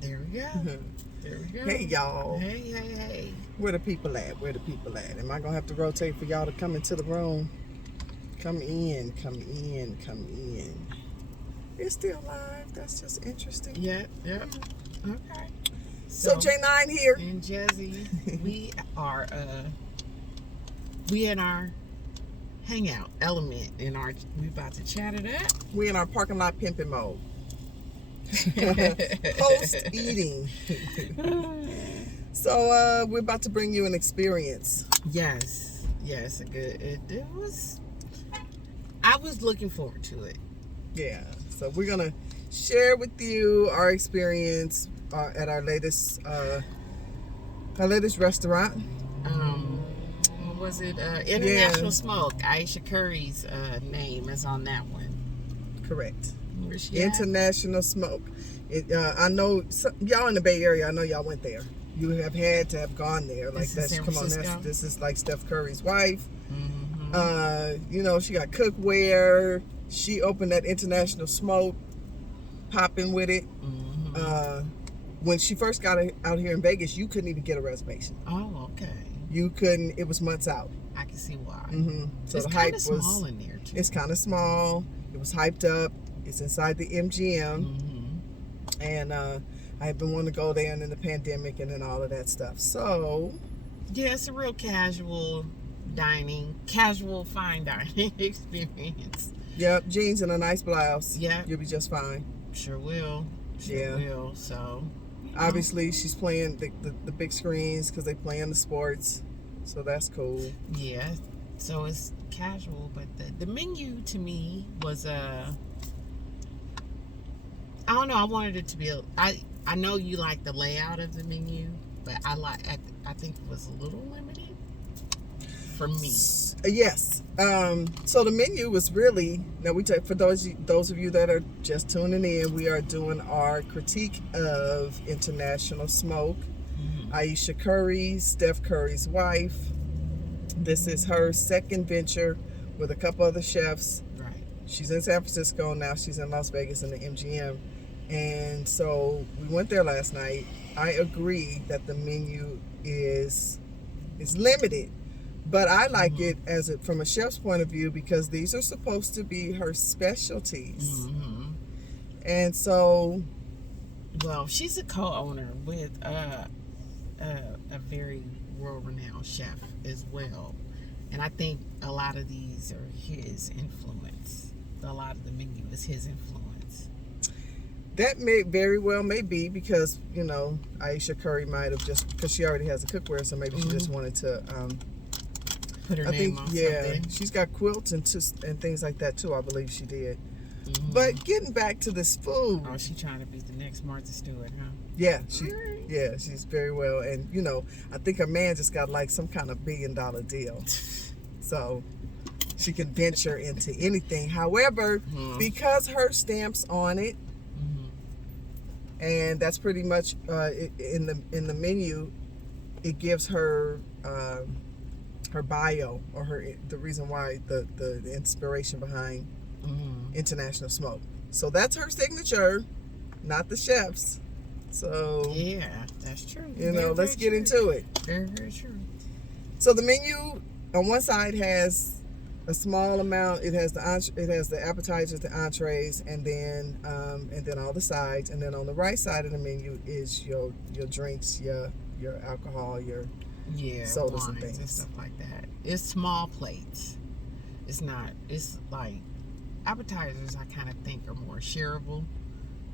There we go. There we go. Hey, y'all. Hey. Where the people at? Am I going to have to rotate for y'all to come into the room? Come in. It's still live. That's just interesting. Yep. Okay. So Jnine here. And Jezzi, we are we in our hangout element we about to chat it up. We in our parking lot pimping mode. Post eating. So we're about to bring you an experience. Yes, I was looking forward to it. Yeah. So we're gonna share with you our experience at our latest restaurant. What was it? International Smoke. Aisha Curry's name is on that one. Correct. Where's she International Smoke. I know y'all in the Bay Area. I know y'all went there. You have had to have gone there. Like that's come on. This is like Steph Curry's wife. Mm-hmm. She got cookware. She opened that International Smoke, popping with it. Mm-hmm. When she first got out here in Vegas, you couldn't even get a reservation. Oh, okay. You couldn't. It was months out. I can see why. Mm-hmm. So it's the hype was small in there too. It's kind of small. It was hyped up. It's inside the MGM, and I had been wanting to go there, and then the pandemic, and then all of that stuff. So, yeah, it's a real casual fine dining experience. Yep, jeans and a nice blouse. Yeah, you'll be just fine. Sure will. Will. So, obviously, she's playing the big screens because they playing the sports, so that's cool. Yeah, so it's casual, but the menu to me was I don't know. I wanted it to be. I know you like the layout of the menu, but I think it was a little limited for me. Yes. So the menu was really. Now for those of you that are just tuning in, we are doing our critique of International Smoke. Aisha Curry, Steph Curry's wife. This is her second venture with a couple other chefs. Right. She's in San Francisco now. She's in Las Vegas in the MGM. And so we went there last night. I agree that the menu is limited, but I like it from a chef's point of view because these are supposed to be her specialties. And so, well, she's a co-owner with a very world-renowned chef as well, and I think a lot of these are his influence. A lot of the menu is his influence. That may very well be because Aisha Curry might have just because she already has a cookware, so maybe she just wanted to put her name on something. She's got quilts and things like that too. I believe she did. But getting back to this food, she's trying to be the next Martha Stewart, huh? Yeah, she's very well, and I think her man just got like some kind of $1 billion deal, so she can venture into anything. However, because her stamp's on it. And that's pretty much in the menu. It gives her her bio or the reason why the inspiration behind International Smoke. So that's her signature, not the chef's. So yeah, that's true. Let's get into it. Very, very true. So the menu on one side has a small amount. It has the appetizers, the entrees, and then all the sides. And then on the right side of the menu is your drinks, your alcohol, your sodas and things and stuff like that. It's small plates. It's not. It's like appetizers. I kind of think are more shareable.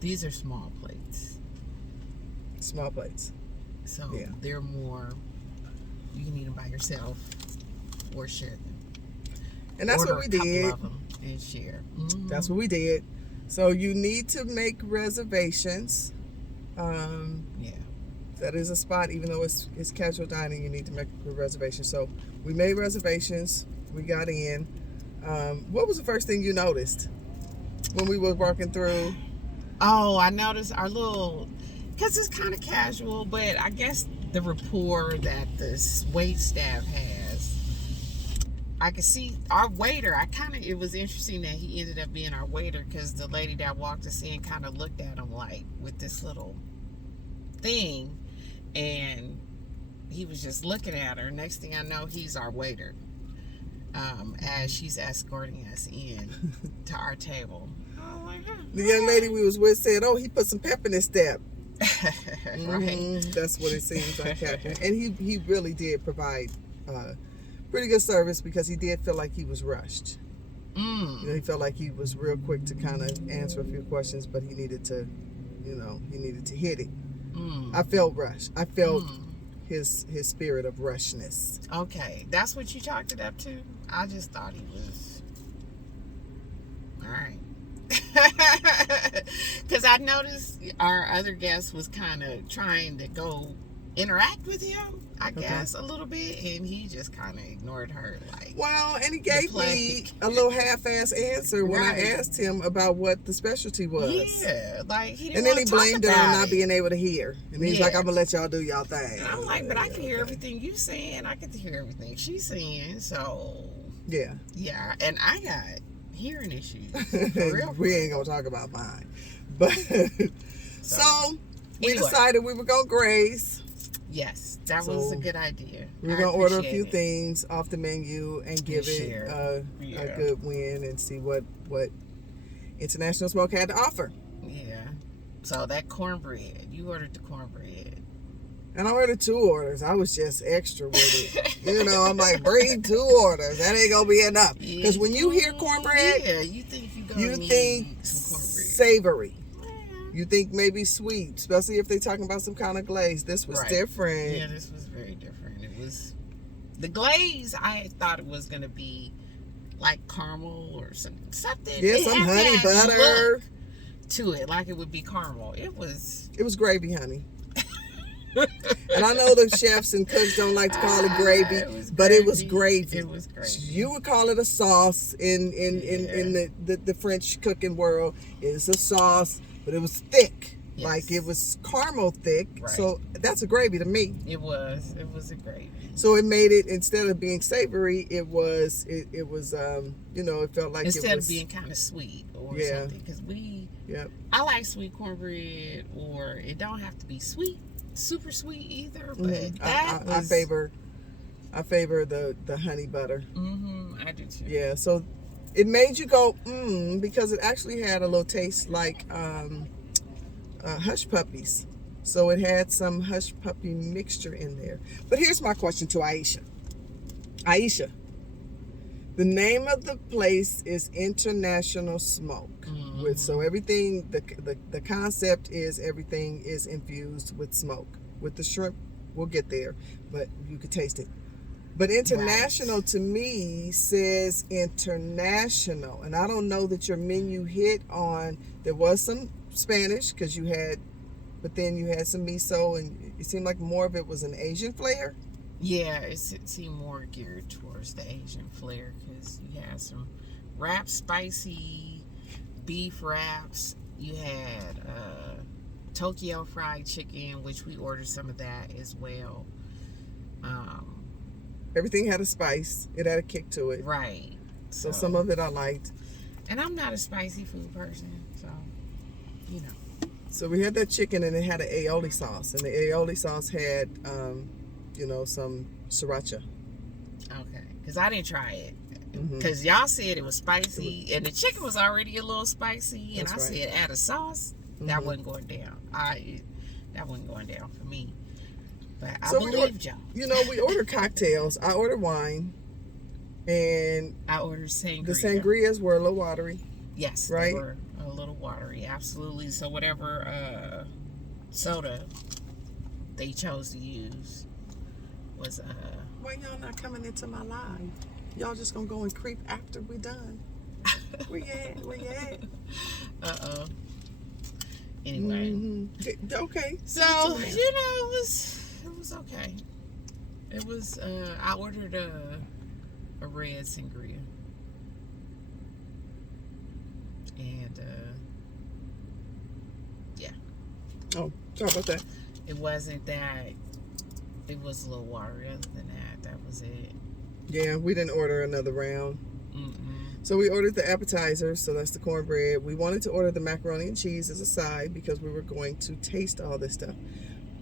These are small plates. Small plates. So they're more. You can eat them by yourself or share them. And that's what we did. Of them and share. That's what we did. So you need to make reservations. That is a spot, even though it's casual dining, you need to make a reservation. So we made reservations. We got in. What was the first thing you noticed when we were walking through? Oh, I noticed our little, because it's kind of casual, but I guess the rapport that the wait staff has. I could see our waiter. It was interesting that he ended up being our waiter because the lady that walked us in kind of looked at him like with this little thing, and he was just looking at her. Next thing I know, he's our waiter. As she's escorting us in to our table. Oh my God. The young lady we was with said, "Oh, he put some pep in his step." Right. That's what it seems like happened. And he really did provide pretty good service, because he did feel like he was rushed. You know, he felt like he was real quick to kind of answer a few questions, but he needed to, he needed to hit it. I felt rushed. I felt his spirit of rushness. Okay, that's what you chalked it up to? I just thought he was... All right. Because I noticed our other guest was kind of trying to go interact with him, I guess, a little bit, and he just kind of ignored her. Well, and he gave me a little half-ass answer when I asked him about what the specialty was. Yeah, he didn't. And then he blamed her on not being able to hear, and he's like, "I'm gonna let y'all do y'all thing." And I'm like, "But I can hear everything you saying. I get to hear everything she's saying." So yeah, and I got hearing issues. For real. We ain't gonna talk about mine, but so we decided we were gonna graze. Yes, that was a good idea. We're going to order a few things off the menu and give it a good win and see what International Smoke had to offer. Yeah. So that cornbread, you ordered the cornbread. And I ordered 2 orders. I was just extra with it. I'm like, bring 2 orders. That ain't going to be enough. Because when you hear cornbread, you think you're going to need some cornbread. Savory. You think maybe sweet, especially if they're talking about some kind of glaze. This was different. Yeah, this was very different. It was the glaze. I thought it was gonna be like caramel or something. Yeah, some honey butter to it, like it would be caramel. It was gravy, honey. And I know the chefs and cooks don't like to call it gravy, but it was gravy. It was gravy. You would call it a sauce in the French cooking world. It's a sauce. But it was thick, like it was caramel thick. Right. So that's a gravy to me. It was a gravy. So it made it, instead of being savory, it was it felt like instead of being kind of sweet or something. Because I like sweet cornbread, or it don't have to be sweet, super sweet either. But I favor the honey butter. I do too. Yeah. So it made you go, because it actually had a little taste like hush puppies. So it had some hush puppy mixture in there. But here's my question to Aisha. Aisha, the name of the place is International Smoke. So everything, the concept is everything is infused with smoke. With the shrimp, we'll get there, but you could taste it. But international to me says international. And I don't know that your menu hit on, there was some Spanish because but then you had some miso, and it seemed like more of it was an Asian flair. Yeah, it seemed more geared towards the Asian flair, because you had some wrapped spicy beef wraps. You had Tokyo fried chicken, which we ordered some of that as well. Everything had a spice. It had a kick to it. Right. So some of it I liked. And I'm not a spicy food person, so, So we had that chicken, and it had an aioli sauce. And the aioli sauce had, some sriracha. Okay. Because I didn't try it. Because y'all said it was spicy, and the chicken was already a little spicy. And said add a sauce. That wasn't going down. That wasn't going down for me. But I believed y'all. We ordered cocktails. I ordered wine. And I ordered sangria. The sangrias were a little watery. Yes, right? They were a little watery, absolutely. So whatever soda they chose to use was... Why y'all not coming into my live? Y'all just gonna go and creep after we're done. Where you at? Uh-oh. Anyway. Okay. So, it was okay. It was, I ordered a red sangria. And, yeah. Oh, sorry about that. It wasn't that, it was a little watery. Other than that was it. Yeah, we didn't order another round. So we ordered the appetizers, so that's the cornbread. We wanted to order the macaroni and cheese as a side because we were going to taste all this stuff.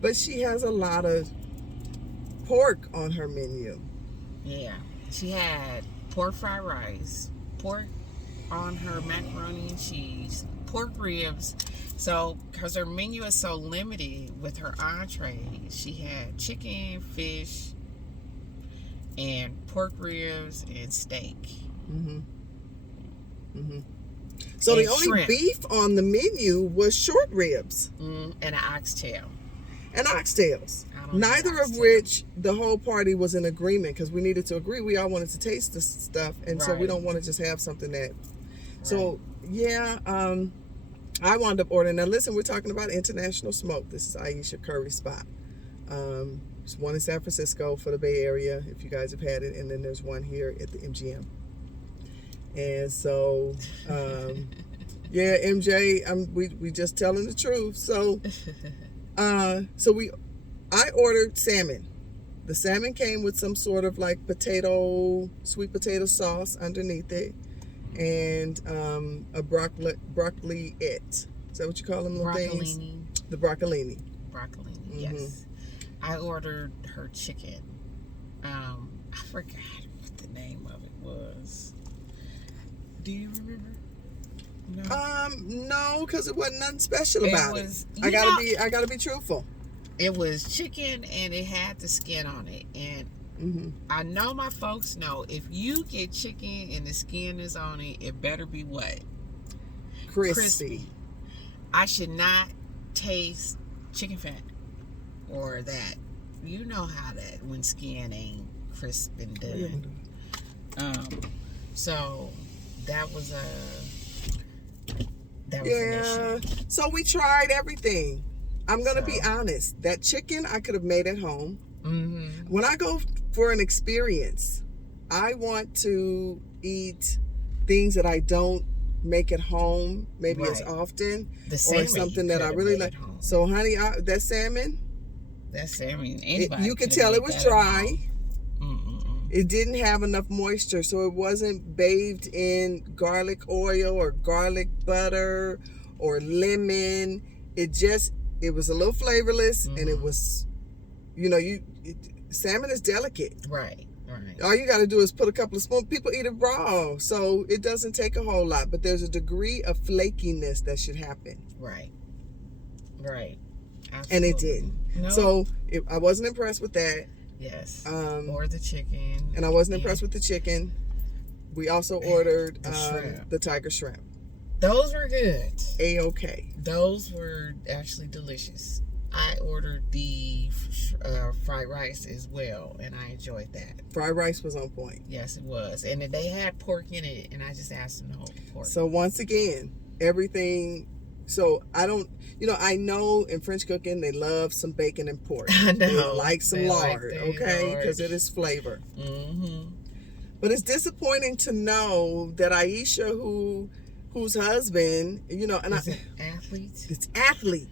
But she has a lot of pork on her menu. Yeah. She had pork fried rice, pork on her macaroni and cheese, pork ribs. So, because her menu is so limited with her entrees, she had chicken, fish, and pork ribs and steak. So and the only shrimp. beef on the menu was short ribs. And an oxtail. And oxtails. Neither of which the whole party was in agreement, because we needed to agree. We all wanted to taste this stuff, and so we don't want to just have something that. So yeah, I wound up ordering. Now listen, we're talking about International Smoke. This is Aisha Curry's spot. There's one in San Francisco for the Bay Area, if you guys have had it, and then there's one here at the MGM. And so, yeah, MJ, we just telling the truth. So, I ordered salmon. The salmon came with some sort of like sweet potato sauce underneath it, and a broccoli. Is that what you call them little things? The broccolini. Yes. I ordered her chicken. I forgot what the name of it was. Do you remember? No, because it wasn't nothing special about it. I gotta be truthful. It was chicken and it had the skin on it. And I know my folks know if you get chicken and the skin is on it, it better be what? Crispy. I should not taste chicken fat or that. You know how that when skin ain't crisp and done. So that was an issue. So we tried everything. I'm gonna be honest. That chicken I could have made at home. When I go for an experience, I want to eat things that I don't make at home maybe as often, or something that I really like. So honey, that salmon, you could tell it was dry. It didn't have enough moisture, so it wasn't bathed in garlic oil or garlic butter or lemon. It was a little flavorless, and it was, salmon is delicate. Right. All you got to do is put a couple of spoons. People eat it raw, so it doesn't take a whole lot, but there's a degree of flakiness that should happen. Right. Absolutely. And it didn't. No. So I wasn't impressed with that. Yes. Or the chicken. And I wasn't impressed with the chicken. We also ordered the tiger shrimp. Those were good. A-okay. Those were actually delicious. I ordered the fried rice as well, and I enjoyed that. Fried rice was on point. Yes, it was. And they had pork in it, and I just asked them to hold the pork. So once again, everything... So I don't... I know in French cooking, they love some bacon and pork. I know. They like some lard, okay? Because it is flavor. But it's disappointing to know that Aisha, whose husband, and is it athlete? It's athlete.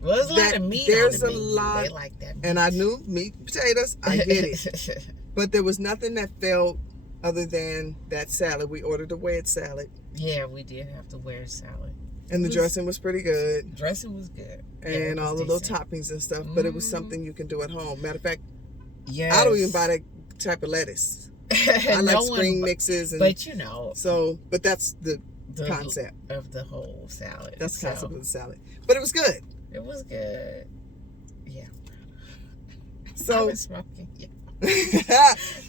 Well, there's a lot of meat. There's on a the menu. lot, they like that meat. And I knew meat and potatoes. I get it, but there was nothing that felt other than that salad. We ordered a wedge salad. Yeah, we did have the wedge salad, and the dressing was pretty good. Dressing was good, and all the little toppings and stuff. But it was something you can do at home. Matter of fact, yes. I don't even buy that type of lettuce. I like spring mixes, but but that's the concept of the whole salad. That's the concept of the salad. But it was good. It was good. Yeah. So I've been smoking. Yeah.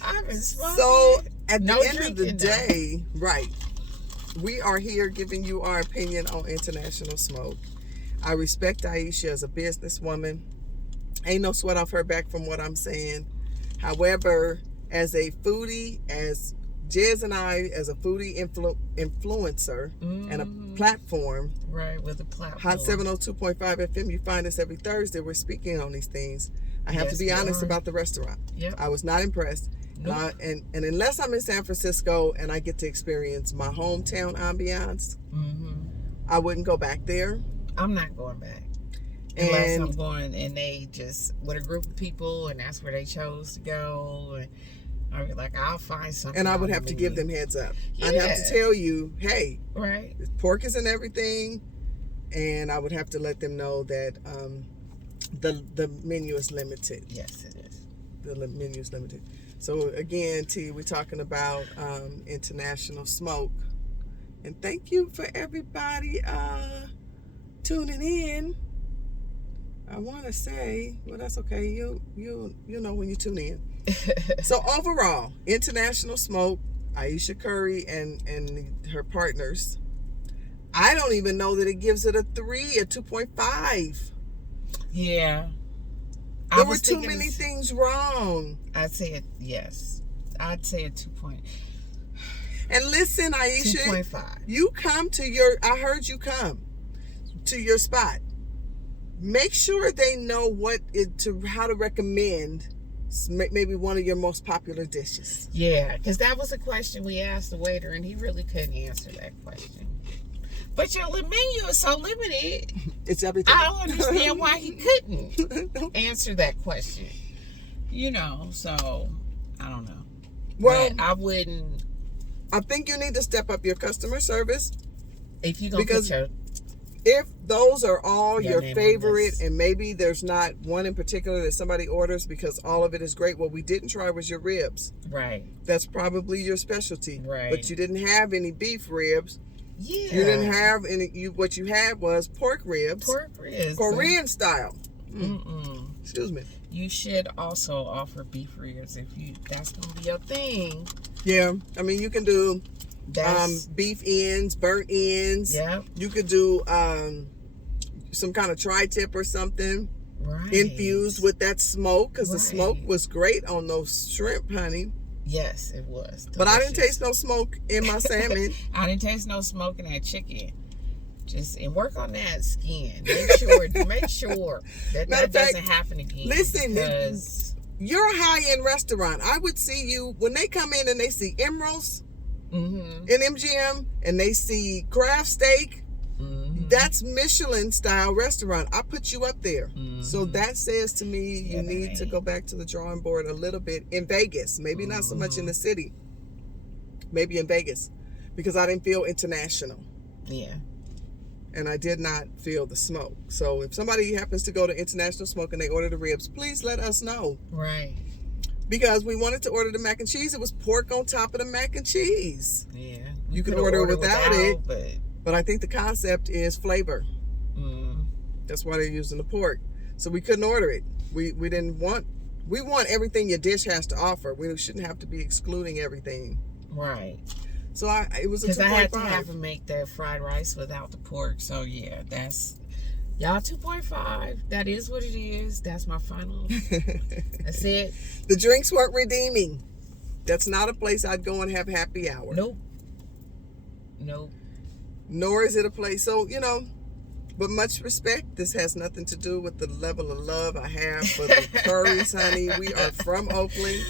I've been smoking. So at the end of the day, right, we are here giving you our opinion on International Smoke. I respect Aisha as a businesswoman. Ain't no sweat off her back from what I'm saying. However, as a foodie, as Jez and I, as a foodie influencer and a platform. Right, with a platform. Hot 702.5 FM, you find us every Thursday. We're speaking on these things. I have to be honest about the restaurant. Yep. I was not impressed. Nope. And unless I'm in San Francisco and I get to experience my hometown ambiance, I wouldn't go back there. I'm not going back. Unless I'm going and they just, with a group of people, and that's where they chose to go. And I'd be like, I'll find something. And I would have to give them heads up. Yeah. I'd have to tell you, hey, right, pork is in everything. And I would have to let them know that The menu is limited. Yes, it is. The menu is limited. So again, T, we're talking about international smoke. And thank you for everybody tuning in. I want to say, well, that's okay. You know when you tune in. So overall, international smoke, Aisha Curry and her partners. I don't even know that it gives it a 3, a 2.5. Yeah. There were too many things wrong. I'd say it, yes. I'd say a 2 point. And listen, Aisha, 2.5. You come to I heard you come to your spot. Make sure they know how to recommend maybe one of your most popular dishes. Yeah, because that was a question we asked the waiter, and he really couldn't answer that question. But your menu is so limited. It's everything. I don't understand why he couldn't answer that question. So I don't know. Well, but I wouldn't. I think you need to step up your customer service. If you gonna put your, if those are all your favorite, and maybe there's not one in particular that somebody orders because all of it is great. What we didn't try was your ribs. Right. That's probably your specialty. Right. But you didn't have any beef ribs. Yeah. You didn't have any. What you had was pork ribs. Pork ribs. Korean style. Excuse me. You should also offer beef ribs if that's gonna be your thing. Yeah. I mean, you can do beef ends, burnt ends. Yeah. You could do some kind of tri-tip or something. Right. Infused with that smoke, because the smoke was great on those shrimp, honey. Yes, it was. Delicious. But I didn't taste no smoke in my salmon. I didn't taste no smoke in that chicken. And work on that skin. Make sure that doesn't happen again. Listen, you're a high-end restaurant. I would see you when they come in and they see Emerald's in MGM and they see craft steak. That's Michelin-style restaurant. I put you up there. So that says to me you need to go back to the drawing board a little bit in Vegas. Maybe not so much in the city. Maybe in Vegas. Because I didn't feel international. Yeah. And I did not feel the smoke. So if somebody happens to go to International Smoke and they order the ribs, please let us know. Right. Because we wanted to order the mac and cheese. It was pork on top of the mac and cheese. Yeah. You can order without it. But I think the concept is flavor. That's why they're using the pork. So we couldn't order it. We want everything your dish has to offer. We shouldn't have to be excluding everything. Right. So it was a 2.5. Because I had to have them make their fried rice without the pork. So yeah, that's y'all 2.5. That is what it is. That's my final. That's it. The drinks weren't redeeming. That's not a place I'd go and have happy hour. Nope. Nor is it a place. So, but much respect. This has nothing to do with the level of love I have for the Currys, honey. We are from Oakland.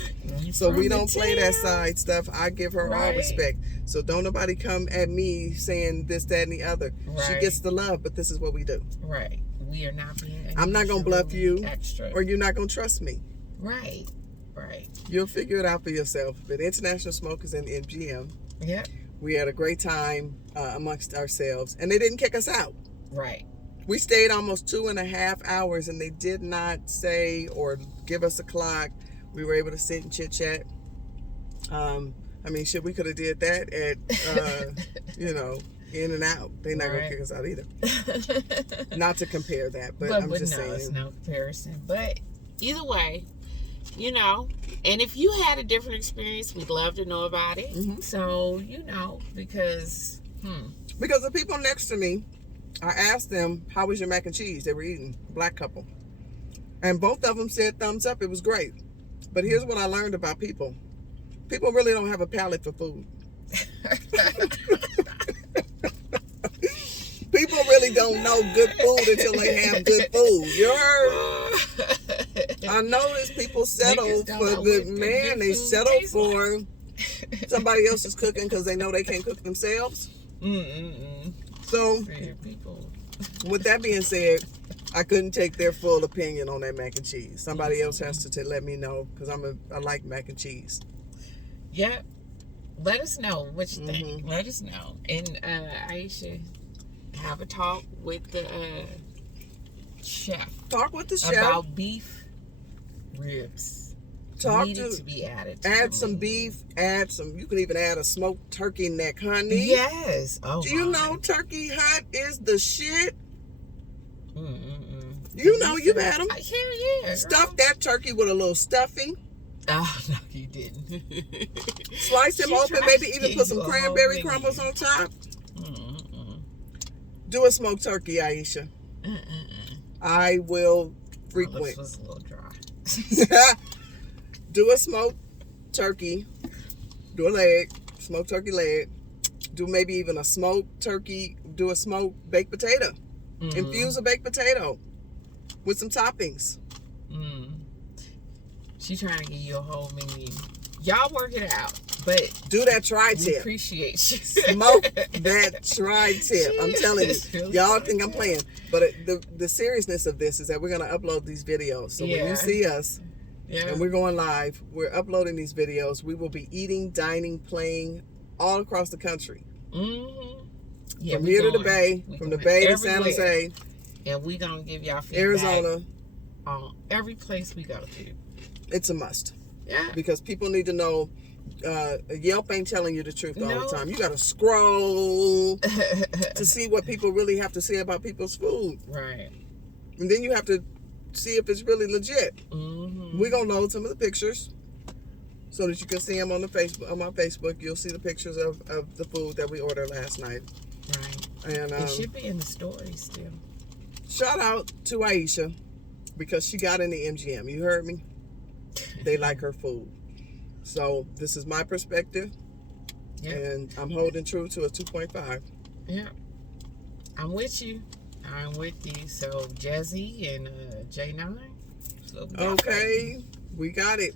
So we don't play that side stuff. I give her all respect. So don't nobody come at me saying this, that, and the other. Right. She gets the love, but this is what we do. Right. We are not being I'm not going to bluff you. Extra. Or you're not going to trust me. Right. You'll figure it out for yourself. But International Smoke is in MGM. Yep. We had a great time amongst ourselves. And they didn't kick us out. Right. We stayed almost 2.5 hours and they did not say or give us a clock. We were able to sit and chit chat. We could have did that at, in and out. They're not going to kick us out either. Not to compare that, but I'm just saying. It's no comparison. But either way, and if you had a different experience, we'd love to know about it. So, because the people next to me, I asked them, how was your mac and cheese? They were eating, a black couple. And both of them said thumbs up. It was great. But here's what I learned about people. People really don't have a palate for food. People really don't know good food until they have good food. You heard? I notice people settle for good man. They settle for somebody else's cooking because they know they can't cook themselves. So, with that being said, I couldn't take their full opinion on that mac and cheese. Somebody else has to let me know because I like mac and cheese. Yeah. Let us know what you think. Let us know. And Aisha, have a talk with the chef. Talk with the chef about beef ribs. Needed to be added. Add some beef. Add some. You can even add a smoked turkey neck, honey. Yes. Oh. Do you know turkey hut is the shit? Mm-mm-mm. You know you've had them. Yeah. Stuff that turkey with a little stuffing. Oh no, you didn't. Slice them open. Maybe even put some cranberry crumbles on top. Do a smoked turkey, Aisha. I will frequent. This was a little dry. Do a smoked turkey. Do a leg. Smoked turkey leg. Do maybe even a smoked turkey. Do a smoked baked potato. Infuse a baked potato with some toppings. She's trying to give you a whole menu. Y'all work it out, but do that tri-tip. Appreciate you. Smoke that tri-tip. I'm telling you, y'all think I'm playing, but the seriousness of this is that we're gonna upload these videos. So when you see us, and we're going live, we're uploading these videos. We will be eating, dining, playing all across the country. Yeah, from here to the Bay, from the Bay to San Jose, and we're gonna give y'all feedback Arizona, on every place we go to. It's a must. Yeah. Because people need to know. Yelp ain't telling you the truth all the time. You got to scroll to see what people really have to say about people's food. Right. And then you have to see if it's really legit. We're going to load some of the pictures so that you can see them on the Facebook. On my Facebook, you'll see the pictures of the food that we ordered last night. Right. And it should be in the stories still. Shout out to Aisha because she got in the MGM. You heard me? They like her food. So this is my perspective, and I'm holding true to a 2.5. Yeah, I'm with you. I'm with you. So Jezzi and Jnine. Okay, we got it.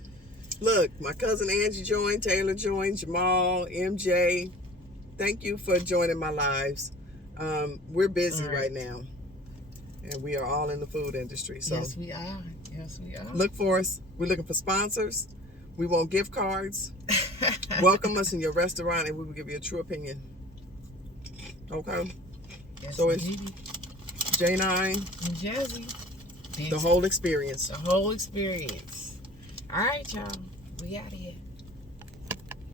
Look, my cousin Angie joined, Taylor joined, Jamal, MJ. Thank you for joining my lives. We're busy right now, and we are all in the food industry. So yes, we are. Yes, we are. Look for us. We're looking for sponsors. We want gift cards. Welcome us in your restaurant, and we will give you a true opinion. Okay? Yes, so it's and Jnine Jezzi. The whole experience. The whole experience. All right, y'all. We out of here.